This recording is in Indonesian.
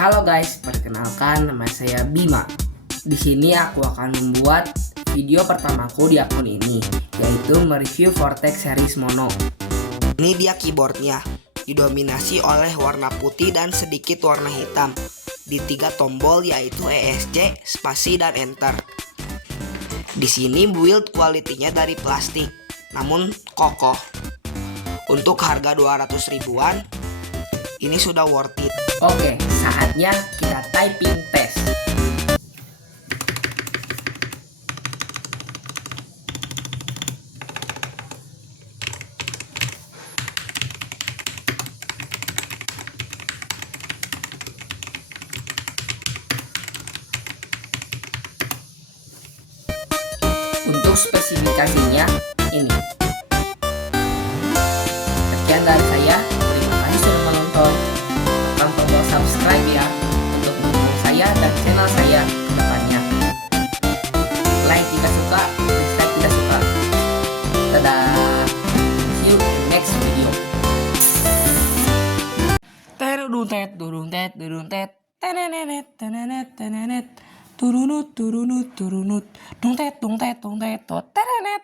Halo guys, perkenalkan nama saya Bima. Di sini aku akan membuat video pertamaku di akun ini, yaitu mereview Vortex series mono. Ini dia keyboardnya, didominasi oleh warna putih dan sedikit warna hitam. Di 3 tombol yaitu ESC, spasi, dan enter. Di sini build quality-nya dari plastik, namun kokoh. Untuk harga 200 ribuan, ini sudah worth it. Oke, saatnya kita typing test. Untuk spesifikasinya ini. Sekian dari saya. Terima kasih sudah menonton. Tekan tombol subscribe ya untuk mendukung saya dan channel saya ke depannya. Like jika suka, dislike tidak suka. Dadah. See you in next video. Terudung tet, tenenet, tenenet, tenenet, turunut, dung tet, tenenet.